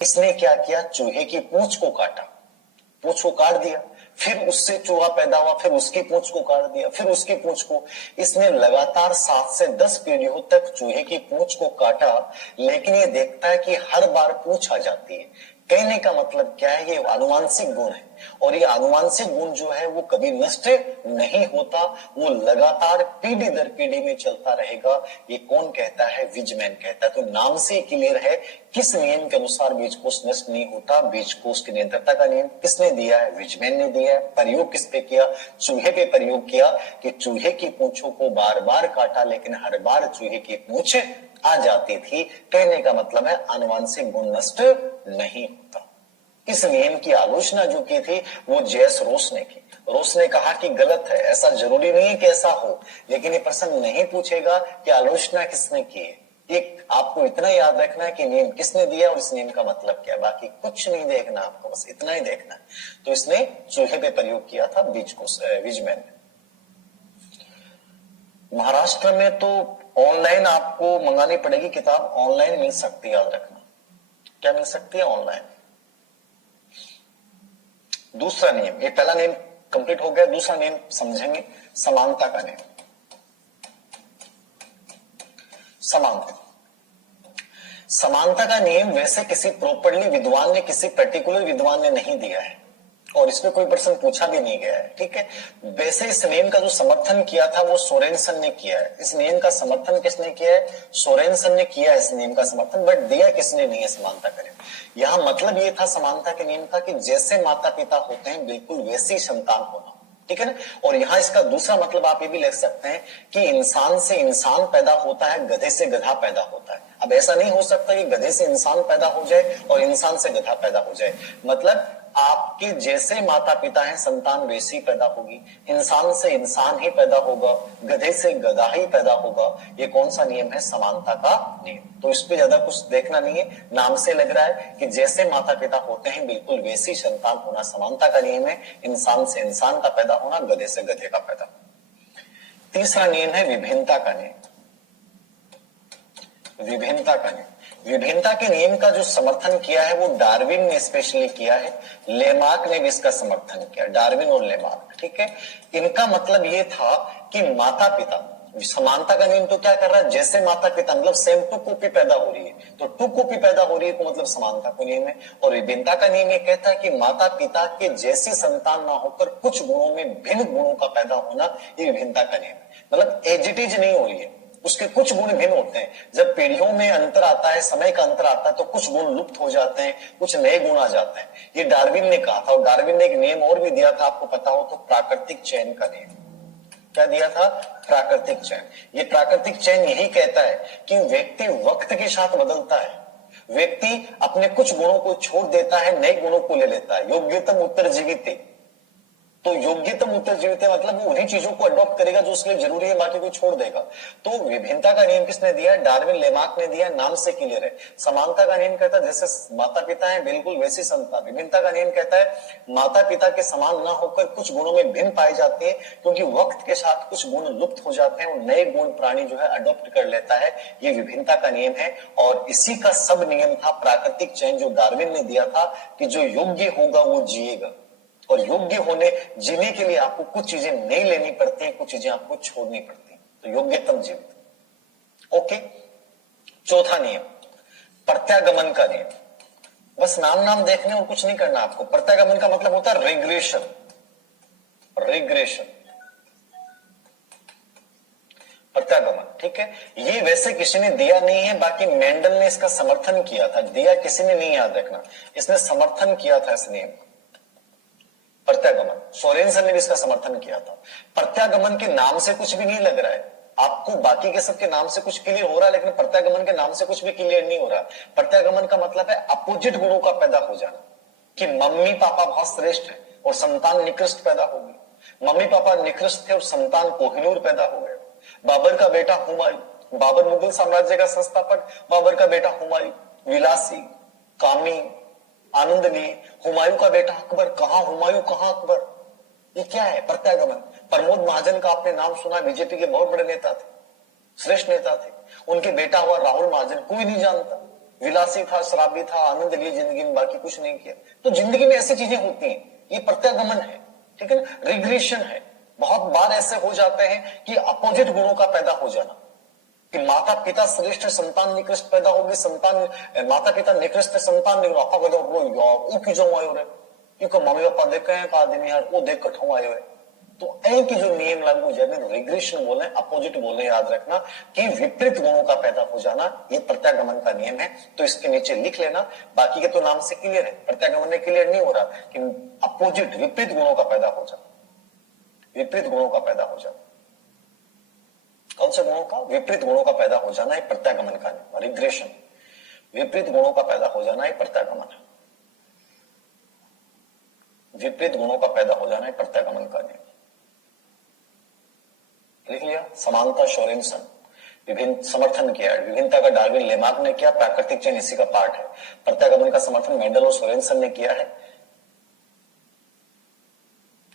इसने क्या किया, चूहे की पूंछ को काटा, पूंछ को काट दिया, फिर उससे चूहा पैदा हुआ, फिर उसकी पूंछ को काट दिया, फिर उसकी पूंछ को। इसने लगातार 7 से 10 पीढ़ियों तक चूहे की पूंछ को काटा, लेकिन ये देखता है कि हर बार पूंछ आ जाती है। कहने का मतलब क्या है, ये आनुवांशिक गुण है, और ये आनुवांशिक गुण जो है वो कभी नष्ट नहीं होता, वो लगातार पीढ़ी दर पीढ़ी में चलता रहेगा। ये कौन कहता है, विजमैन कहता है। तो नाम से क्लियर है किस नियम के अनुसार बीजकोष नष्ट नहीं होता। बीजकोष की निरंतरता का नियम किसने दिया है, विजमैन ने दिया है। प्रयोग किस पे किया, चूहे पे प्रयोग किया, कि चूहे की पूंछों को बार बार काटा, लेकिन हर बार चूहे की पूंछ आ जाती थी। कहने का मतलब है आनुवांशिक गुण नष्ट नहीं होता। इस नियम की आलोचना जो की थी वो जेएस रोस ने की। रोस ने कहा कि गलत है, ऐसा जरूरी नहीं है कि ऐसा हो, लेकिन ये प्रश्न नहीं पूछेगा कि आलोचना किसने की है। एक आपको इतना याद रखना है कि नियम किसने दिया और इस नियम का मतलब क्या है, बाकी कुछ नहीं देखना आपको, बस इतना ही देखना है। तो इसने चूहे पे प्रयोग किया था विजमैन ने। महाराष्ट्र में तो ऑनलाइन आपको मंगानी पड़ेगी किताब, ऑनलाइन मिल सकती है, याद रखना। क्या मिल सकती है, ऑनलाइन। दूसरा नियम, ये पहला नियम कंप्लीट हो गया, दूसरा नियम समझेंगे, समानता का नियम। समानता का नियम वैसे किसी प्रॉपरली विद्वान ने, किसी पर्टिकुलर विद्वान ने नहीं दिया है, और इसमें कोई प्रश्न पूछा भी नहीं गया है, ठीक है। वैसे इस नियम का जो समर्थन किया था वो सोरेनसन ने किया है। इस नियम का समर्थन किसने किया है, सोरेनसन ने किया है इस नियम का समर्थन, बट दिया किसने नहीं है समानता का नियम। यहां मतलब ये था समानता के नियम का कि जैसे माता पिता होते हैं बिल्कुल वैसी संतान होना, ठीक है ना। और यहाँ इसका दूसरा मतलब आप ये भी लिख सकते हैं कि इंसान से इंसान पैदा होता है, गधे से गधा पैदा होता है। अब ऐसा नहीं हो सकता कि गधे से इंसान पैदा हो जाए और इंसान से गधा पैदा हो जाए, मतलब आपके जैसे माता पिता हैं संतान वैसी पैदा होगी, इंसान से इंसान ही पैदा होगा, गधे से गधा ही पैदा होगा। ये कौन सा नियम है, समानता का नियम। तो इस पे ज्यादा कुछ देखना नहीं है, नाम से लग रहा है कि जैसे माता पिता होते हैं बिल्कुल वैसी संतान होना समानता का नियम है। इंसान से इंसान का पैदा होना, गधे से गधे का पैदा होना। तीसरा नियम है विभिन्नता का नियम। विभिन्नता का नियम, विभिन्नता के नियम का जो समर्थन किया है वो डार्विन ने स्पेशली किया है, लेमार्क ने भी इसका समर्थन किया, डार्विन और लेमार्क, ठीक है। इनका मतलब ये था कि माता पिता, समानता का नियम तो क्या कर रहा है, जैसे माता पिता मतलब सेम टू कॉपी पैदा हो रही है, तो टू कॉपी पैदा हो रही है तो मतलब समानता का नियम है। और विभिन्नता का नियम ये कहता है कि माता पिता के जैसी संतान ना होकर कुछ गुणों में भिन्न गुणों का पैदा होना, ये विभिन्नता का नियम है। मतलब एज इट इज नहीं हो रही है, उसके कुछ गुण भिन्न होते हैं। जब पीढ़ियों में अंतर आता है, समय का अंतर आता है, तो कुछ गुण लुप्त हो जाते हैं, कुछ नए गुण आ जाते हैं। ये डार्विन ने कहा था, और डार्विन ने एक नियम और भी दिया था, आपको पता हो तो, प्राकृतिक चयन का नियम। क्या दिया था, प्राकृतिक चयन। ये प्राकृतिक चयन यही कहता है कि व्यक्ति वक्त के साथ बदलता है, व्यक्ति अपने कुछ गुणों को छोड़ देता है, नए गुणों को ले लेता है। योग्यतम उत्तरजीवित, तो योग्यतम उत्तरजीवित मतलब वो उन्हीं चीजों को अडॉप्ट करेगा जो उसके लिए जरूरी है, बाकी को छोड़ देगा। तो विभिन्नता का नियम किसने दिया, डार्विन लेमार्क ने दिया, नाम से क्लियर है। समानता का नियम कहता है जैसे माता पिता है बिल्कुल वैसी संतान। विभिन्नता का नियम कहता है माता पिता के समान ना होकर कुछ गुणों में भिन्न पाई जाती है, क्योंकि वक्त के साथ कुछ गुण लुप्त हो जाते हैं और नए गुण प्राणी जो है अडॉप्ट कर लेता है। ये विभिन्नता का नियम है, और इसी का सब नियम था प्राकृतिक चयन, जो डार्विन ने दिया था कि जो योग्य होगा वो जिएगा, और योग्य होने जीने के लिए आपको कुछ चीजें नहीं लेनी पड़ती हैं, कुछ चीजें आपको छोड़नी पड़ती हैं, तो योग्यतम जीवित। ओके, चौथा नियम प्रत्यागमन का नियम। बस नाम नाम देखने और कुछ नहीं करना आपको। प्रत्यागमन का मतलब होता है रिग्रेशन, रिग्रेशन, प्रत्यागमन, ठीक है। ये वैसे किसी ने दिया नहीं है, बाकी मेंडल ने इसका समर्थन किया था, दिया किसी ने नहीं, याद रखना, इसने समर्थन किया था इस नियम का। प्रत्यागमन, सोरेनसन ने भी इसका समर्थन किया था। प्रत्यागमन के नाम से कुछ भी नहीं लग रहा है आपको, बाकी के सबके नाम से कुछ क्लियर हो रहा है, लेकिन प्रत्यागमन के नाम से कुछ भी क्लियर नहीं हो रहा। प्रत्यागमन का मतलब है अपोजिट गुणों का पैदा हो जाना, कि मम्मी पापा बहुत श्रेष्ठ है और संतान निकृष्ट पैदा होगी, मम्मी पापा निकृष्ट थे और संतान कोहिनूर पैदा हो गए। बाबर का बेटा हुमायूं, बाबर मुगल साम्राज्य का संस्थापक, बाबर का बेटा हुमायूं विलासी, कामी, आनंद लिए। हुमायूं का बेटा अकबर, कहां हुमायूं कहां अकबर, ये क्या है, प्रत्यागमन। प्रमोद महाजन का आपने नाम सुना, बीजेपी के बहुत बड़े नेता थे, श्रेष्ठ नेता थे, उनके बेटा हुआ राहुल महाजन, कोई नहीं जानता। विलासी था, शराबी था, आनंद लिए जिंदगी में, बाकी कुछ नहीं किया। तो जिंदगी में ऐसी चीजें होती हैं, ये प्रत्यागमन है, ठीक है ना, रिग्रेशन है। बहुत बार ऐसे हो जाते हैं कि अपोजिट गुणों का पैदा हो जाना, कि माता पिता श्रेष्ठ संतान निकृष्ट पैदा होगी, संतान माता पिता निकृष्ट संतान निकृष्ट, आपा कहते हो यार वो क्यों जाऊं आयो रे, क्योंकि मम्मी पापा देख के आदमी यार वो देख कठों आयो है। तो ऐ की जो नियम लागू हो जाए, रिग्रेशन बोले, अपोजिट बोले, याद रखना कि विपरीत गुणों का पैदा हो जाना, ये प्रत्यागमन का नियम है। तो इसके नीचे लिख लेना, बाकी के तो नाम से क्लियर है, प्रत्यागमन में क्लियर नहीं हो रहा कि अपोजिट विपरीत गुणों का पैदा हो जाना, विपरीत गुणों का पैदा हो जाना। कौन से गुणों का? विपरीत गुणों का पैदा हो जाना है प्रत्यागमन का नियम, रिग्रेशन। विपरीत गुणों का पैदा हो जाना है प्रत्यागमन है, विपरीत गुणों का पैदा हो जाना है प्रत्यागमन का नियम। लिख लिया? समानता सोरेनसन, विभिन्न समर्थन किया, विभिन्नता का डार्विन लेमार्क ने किया, प्राकृतिक चयन इसी का पार्ट है। प्रत्यागमन का समर्थन मेंडल और सोरेनसन ने किया है।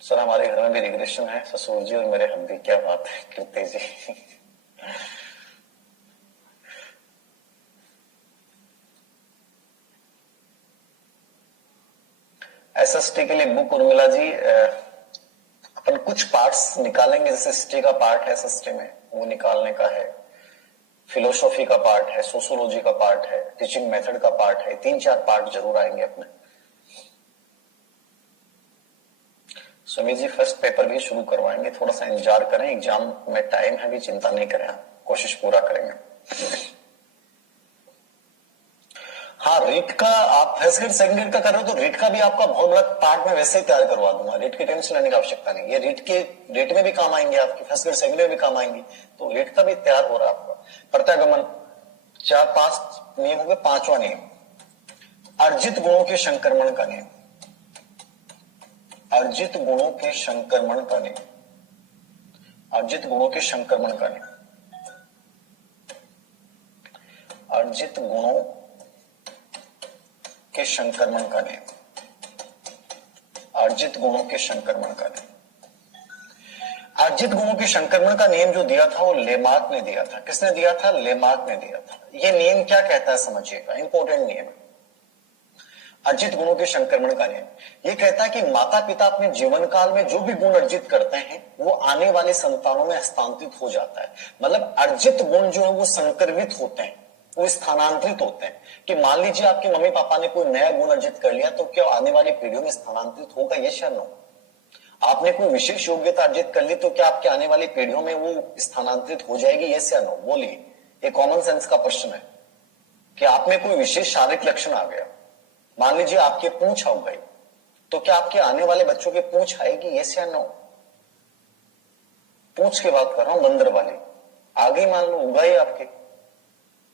सर हमारे घर में भी रिग्रेशन है, ससुर जी और मेरे हम भी। क्या बात है कीर्ति जी। एसएसटी के लिए बुक उर्मिला जी, अपन कुछ पार्ट्स निकालेंगे, जैसे हिस्ट्री का पार्ट है एसएसटी में, वो निकालने का है, फिलोसॉफी का पार्ट है, सोशियोलॉजी का पार्ट है, टीचिंग मेथड का पार्ट है, 3-4 पार्ट जरूर आएंगे अपने। सुमित जी फर्स्ट पेपर भी शुरू करवाएंगे, थोड़ा सा इंतजार करें, एग्जाम में टाइम है, भी चिंता नहीं करें, कोशिश पूरा करेंगे। हाँ, रीट का आप फर्स्ट ग्रेड सेकंड ग्रेड का कर रहे हो तो रीट का भी आपका बहुत बड़ा पार्ट में वैसे ही तैयार करवा दूंगा, रीट की टेंशन लेने की आवश्यकता नहीं है। रीट के रीट में भी काम आएंगे, आपके फर्स्ट ग्रेड सेकंड ग्रेड में भी काम आएंगे, तो रीट का भी तैयार हो रहा है आपका। प्रत्यागमन 4-5 नियम हो गए। 5वां नियम, अर्जित गुणों के संक्रमण का नियम, अर्जित गुणों के संक्रमण का नियम, अर्जित गुणों के संक्रमण का नियम, अर्जित गुणों के संक्रमण का नियम, अर्जित गुणों के संक्रमण का नियम। अर्जित गुणों के संक्रमण का नियम जो दिया था वो लेमार्क ने दिया था। किसने दिया था? लेमार्क ने दिया था। ये नियम क्या कहता है समझिएगा, इंपॉर्टेंट नियम है। अर्जित गुणों के संक्रमण का नियम ये कहता है कि माता पिता अपने जीवन काल में जो भी गुण अर्जित करते हैं वो आने वाले संतानों में हस्तांतरित हो जाता है। मतलब अर्जित गुण जो है वो संक्रमित होते हैं, वो स्थानांतरित होते हैं। कि मान लीजिए आपके मम्मी पापा ने कोई नया गुण अर्जित कर लिया, तो क्या आने वाली पीढ़ियों में स्थानांतरित होगा? ये या नो? आपने कोई विशेष योग्यता अर्जित कर ली, तो क्या आपके आने वाली पीढ़ियों में वो स्थानांतरित हो जाएगी? ये या नो? बोलिए, ये कॉमन सेंस का प्रश्न है कि आप में कोई विशेष शारीरिक लक्षण आ गया, मान लीजिए आपके पूंछ आ गई, तो क्या आपके आने वाले बच्चों की पूंछ आएगी? ये या नो? पूंछ की बात कर रहा हूं, बंदर वाली आ गई, मान लो उगाई आपके,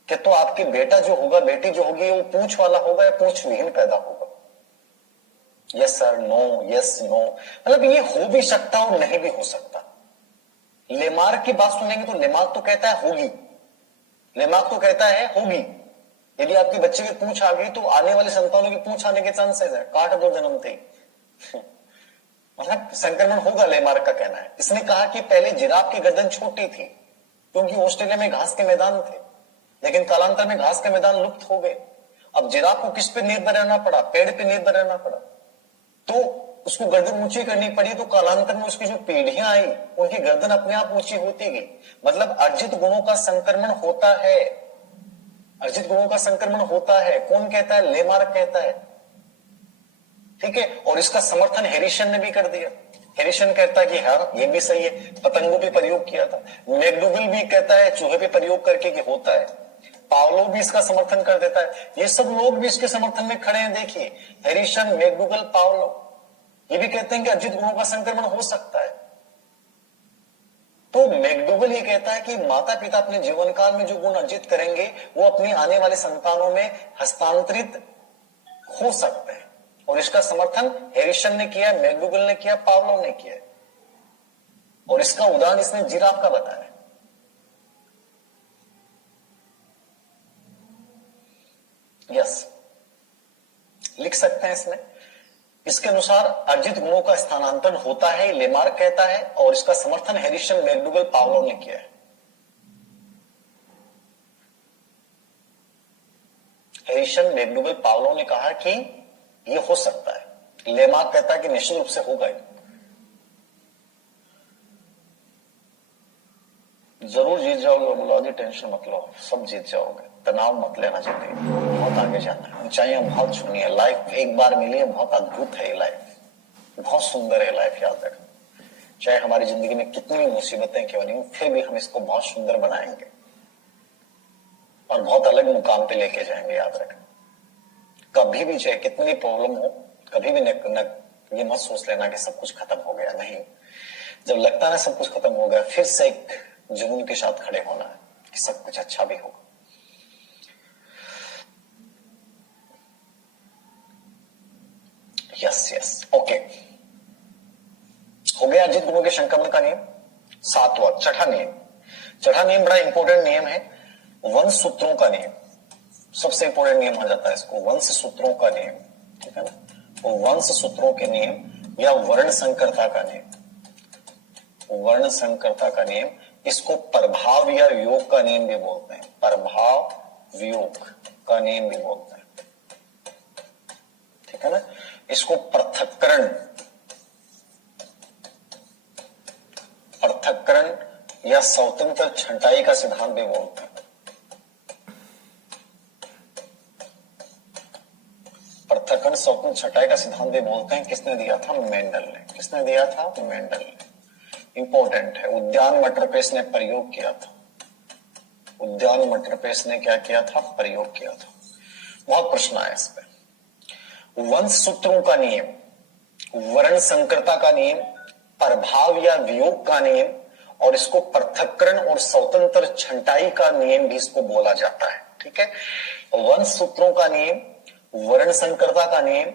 कि तो आपके बेटा जो होगा, बेटी जो होगी, वो पूंछ वाला होगा या पूंछ विहीन पैदा होगा? Yes sir, no, yes no. मतलब ये हो भी सकता और नहीं भी हो सकता। लेमार्क की बात सुनेंगे तो लेमार्क तो कहता है होगी, लेमार्क तो कहता है होगी। यदि आपके बच्चे की पूंछ आ गई तो आने वाले संतानों की पूंछ आने के चांसेस है, काट दो जन्मते ही। मतलब संक्रमण होगा, लेमार्क का कहना है। इसने कहा कि पहले जिराफ की गर्दन छोटी थी क्योंकि ऑस्ट्रेलिया में घास के मैदान थे, लेकिन कालांतर में घास के मैदान लुप्त हो गए। अब जिराफ को किस पे निर्भर रहना पड़ा? पेड़ पे निर्भर रहना पड़ा, तो उसको गर्दन ऊंची करनी पड़ी। तो कालांतर में उसकी जो पीढ़ियां आई उनकी गर्दन अपने आप ऊंची होती गई। मतलब अर्जित गुणों का संक्रमण होता है, अर्जित गुणों का संक्रमण होता है। कौन कहता है? लेमार्क कहता है, ठीक है। और इसका समर्थन हैरिसन ने भी कर दिया। हैरिसन कहता है कि हाँ ये भी सही है, पतंगों पे प्रयोग किया था। मैकडूगल भी कहता है चूहे पे प्रयोग करके कि होता है। पावलो भी इसका समर्थन कर देता है। ये सब लोग भी इसके समर्थन में खड़े हैं। देखिए, हैरिसन, मैकडूगल, पावलो ये भी कहते हैं कि अर्जित गुणों का संक्रमण हो सकता है। तो मैकडूगल ये कहता है कि माता पिता अपने जीवन काल में जो गुण अर्जित करेंगे वो अपने आने वाले संतानों में हस्तांतरित हो सकते हैं। और इसका समर्थन हैरिसन ने किया, मैकडूगल ने किया, पावलो ने किया। और इसका उदाहरण इसने जिराफ का बताया। यस, लिख सकते हैं इसमें। इसके अनुसार अर्जित गुणों का स्थानांतरण होता है, लेमार्क कहता है, और इसका समर्थन हैरिसन, मैकडूगल, पावलो ने किया है। हेरिशन, बेगडुगल, पावलोव ने कहा कि ये हो सकता है। लेमार्क कहता है कि निश्चित रूप से होगा। जरूर जीत जाओगे बुलादी, टेंशन मत लो, सब जीत जाओगे, तनाव मत लेना चाहिए। बहुत आगे जाना है, ऊंचाइयां बहुत छूनी है। लाइफ एक बार मिली है, बहुत अद्भुत है ये लाइफ, बहुत सुंदर है लाइफ। याद रखना, चाहे हमारी जिंदगी में कितनी मुसीबतें क्यों नहीं, फिर भी हम इसको बहुत सुंदर बनाएंगे और बहुत अलग मुकाम पे लेके जाएंगे। याद रखना, कभी भी चाहे कितनी प्रॉब्लम हो, कभी भी ये मत सोच लेना कि सब कुछ खत्म हो गया। नहीं, जब लगता है सब कुछ खत्म हो गया, फिर से एक जुनून के साथ खड़े होना है कि सब कुछ अच्छा भी होगा। यस यस, ओके, हो गया अजित गुरु के संक्रमण का नियम। सातवां, छठा नियम। छठा नियम बड़ा इंपॉर्टेंट नियम है, वंश सूत्रों का नियम। सबसे इंपॉर्टेंट नियम आ जाता है इसको, वंश सूत्रों का नियम, ठीक है ना। वो वंश सूत्रों के नियम या वर्ण संकरता का नियम, वर्ण संकरता का नियम, इसको प्रभाव या वियोग का नियम भी बोलते हैं। प्रभाव वियोग का नियम भी बोलते हैं, ठीक है ना। इसको पृथक्करण, पृथक्करण या स्वतंत्र छंटाई का सिद्धांत भी बोलते हैं। पृथक्करण स्वतंत्र छंटाई का सिद्धांत भी बोलते हैं। किसने दिया था? मेंडल ने। किसने दिया था? मेंडल ने। इंपॉर्टेंट है, उद्यान मटर पे इसने प्रयोग किया था। उद्यान मटर पे इसने क्या किया था? प्रयोग किया था। बहुत प्रश्न आया इस पे। वंश सूत्रों का नियम, वर्ण संकरता का नियम, प्रभाव या वियोग का नियम, और इसको पृथक्करण और स्वतंत्र छंटाई का नियम भी इसको बोला जाता है, ठीक है। वंश सूत्रों का नियम, वर्ण संकरता का नियम,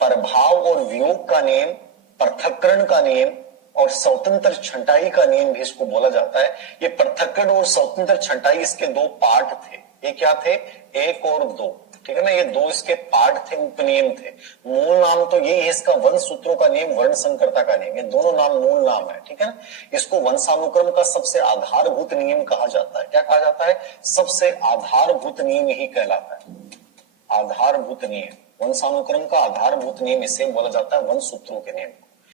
प्रभाव और वियोग का नियम, पृथक्करण का नियम और स्वतंत्र छंटाई का नियम भी इसको बोला जाता है। ये पृथक्करण और स्वतंत्र छंटाई इसके दो पार्ट थे। ये क्या थे? एक और दो, ठीक है ना। ये दो इसके पार्ट थे, उपनियम थे। मूल नाम तो यही है इसका, वंश सूत्रों का नियम, वर्ण संकरता का नियम। ये दोनों नाम मूल नाम है, ठीक है ना। इसको वंशानुक्रम का सबसे आधारभूत नियम कहा जाता है। क्या कहा जाता है? सबसे आधारभूत नियम यही कहलाता है, आधारभूत नियम। वंशानुक्रम का आधारभूत नियम इसे बोला जाता है वंश सूत्रों के नियम।